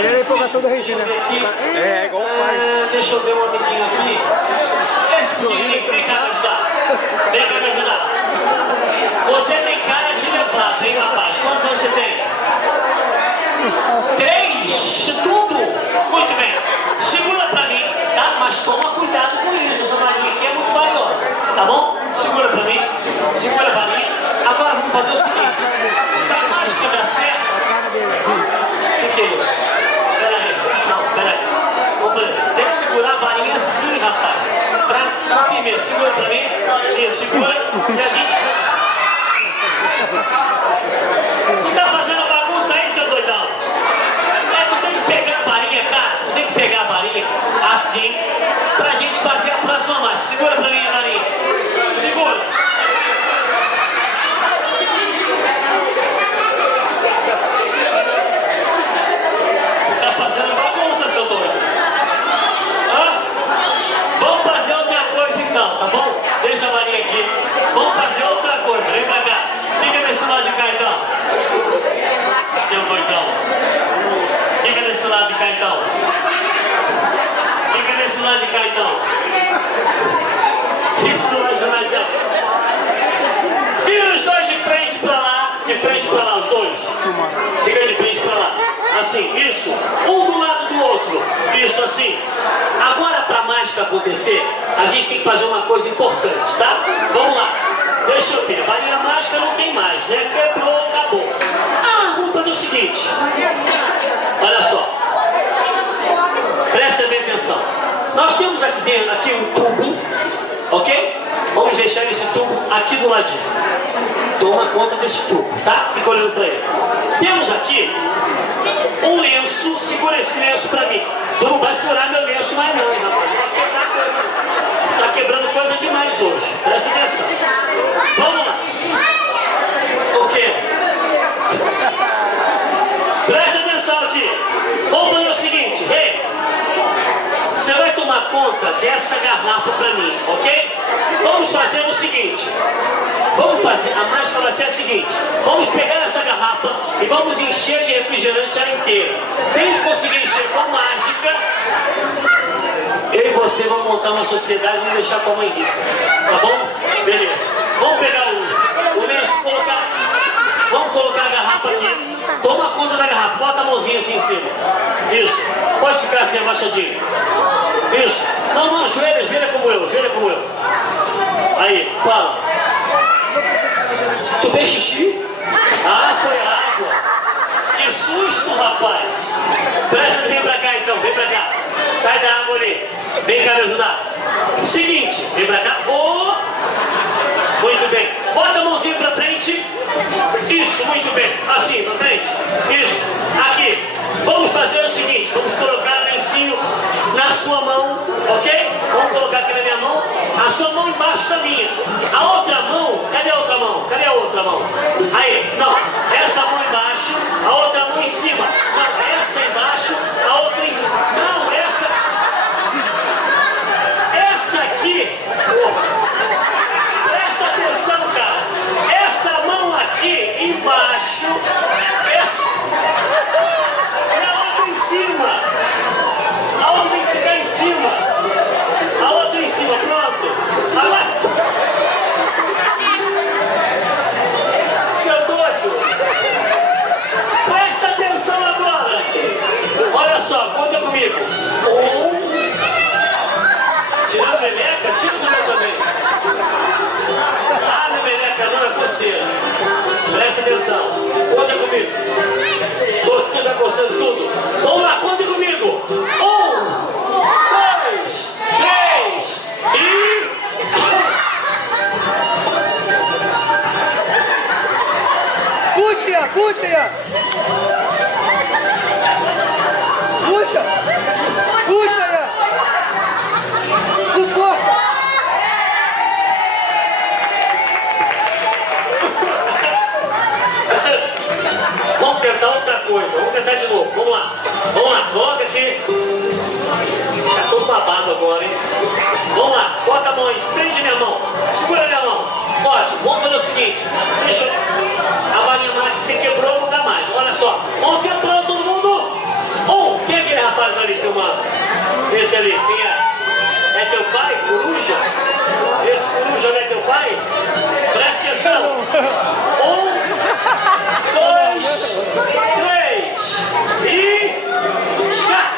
Aí era a empolgação do Regina. É, igual o pai. Deixa eu ver um amiguinho aqui. Esse menino, vem cá me ajudar. Vem cá me ajudar. Você tem cara de levado, hein, rapaz? Quantos anos você tem? 3? Tudo? Muito bem. Segura pra mim, tá? Mas toma cuidado com isso. Essa marinha aqui é muito valiosa, tá bom? Segura pra mim. Segura pra mim. Agora vamos fazer o seguinte. Pra mágica dar certo. O que é isso? Peraí. Não, peraí. Vamos fazer. Tem que segurar a varinha assim, rapaz. Pra primeiro. Segura pra mim. Isso, segura. E a gente... Tu tá fazendo bagunça aí, seu doidão? Tu tem que pegar a varinha, cara. Tu tem que pegar a varinha assim pra gente fazer a próxima marcha. Segura pra mim a varinha. Segura. Tu tá fazendo bagunça, seu doido. Hã? Vamos fazer outra coisa então, tá bom? Deixa a varinha aqui. Vamos fazer outra coisa. Vem pra cá. Fica desse lado de cá então. Seu doidão. Fica desse lado de cá então. Fica desse lado de cá então. Fica do lado de lá então. Vira os dois de frente pra lá. De frente pra lá, os dois. Fica de frente pra lá. Assim, isso. Um do lado do outro. Isso, assim. Agora, pra mágica acontecer, a gente tem que fazer uma coisa importante, tá? Vamos lá. Deixa eu ver. Varinha mágica não tem mais, né? Quebrou, acabou. Ah, vamos fazer o seguinte. Olha só. Presta bem atenção. Nós temos aqui dentro aqui um tubo, ok? Vamos deixar esse tubo aqui do ladinho. Toma conta desse tubo, tá? Fica olhando pra ele. Temos aqui um lenço. Segura esse lenço pra mim. Tu não vai furar meu lenço mais não, hein, rapaz? Tá quebrando coisa demais hoje. Presta atenção. Vamos lá. O quê? Presta atenção aqui. Vamos fazer o seguinte, rei. Você vai tomar conta dessa garrafa pra mim, ok? Vamos fazer o seguinte. Vamos fazer, a mágica vai ser a seguinte. Vamos pegar essa garrafa e vamos encher de refrigerante ela inteira. Se a gente conseguir encher com mágica, eu e você vamos montar uma sociedade e vamos deixar tua mãe rica. Tá bom? Beleza. Vamos pegar o lenço e colocar. Vamos colocar a garrafa aqui. Toma conta da garrafa. Bota a mãozinha assim em cima. Isso. Pode ficar assim abaixadinho. Isso. Não, não, joelha como eu. Joelha como eu. Aí, fala. Tu fez xixi? Ah, foi água. Que susto, rapaz. Presta, vem pra cá então, vem pra cá. Sai da água ali. Vem cá me ajudar. Seguinte, vem pra cá. Oh. Muito bem. Bota a mãozinha pra frente. Isso, muito bem. Assim, pra frente. Isso. Aqui. Vamos fazer o seguinte. Vamos colocar o lencinho na sua mão, ok? Vamos colocar aqui na minha mão. A sua mão embaixo da minha. A outra mão, cadê a outra mão? Cadê a outra mão? Aí, não. Essa mão embaixo, a outra mão em cima. Não, essa embaixo, a outra em cima. Não, essa. Essa aqui. Presta atenção, cara. Essa mão aqui embaixo. Essa. E a outra em cima. A outra tem que ficar em cima. A outra em cima, pronto. Agora. Seu doido. Presta atenção agora. Olha só, conta comigo. Tirando a meleca, tira o meu também. Ah, na meleca não, é coceira. Presta atenção. Conta comigo. Tudo tá coçando tudo. Vamos lá, conta comigo. 1, 2, 3 e... Puxa, puxa! Puxa! Puxa! Com força! Vamos tentar outra coisa. Vamos tentar de novo. Vamos lá. Vamos lá. Joga aqui. Tá todo babado agora, hein? Vamos lá. Bota a mão aí. Prende minha mão. Segura minha mão. Ótimo. Vamos fazer o seguinte. Deixa eu... A varinha mágica você quebrou, não dá mais. Olha só. Mãozinha pra todo mundo. 1, ali, quem é? É teu pai, coruja? Esse coruja não é teu pai? Presta atenção. 1, 2, 3 e já!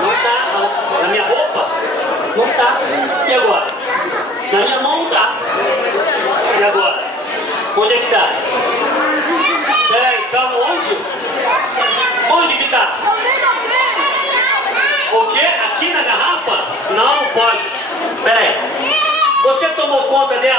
Não tá, na minha roupa? Não tá. E agora? Na minha mão não tá. E agora? Onde é que tá? Peraí, calma, onde? Onde que tá? O quê? Aqui na garrafa? Não, pode. Peraí. Você tomou conta dele?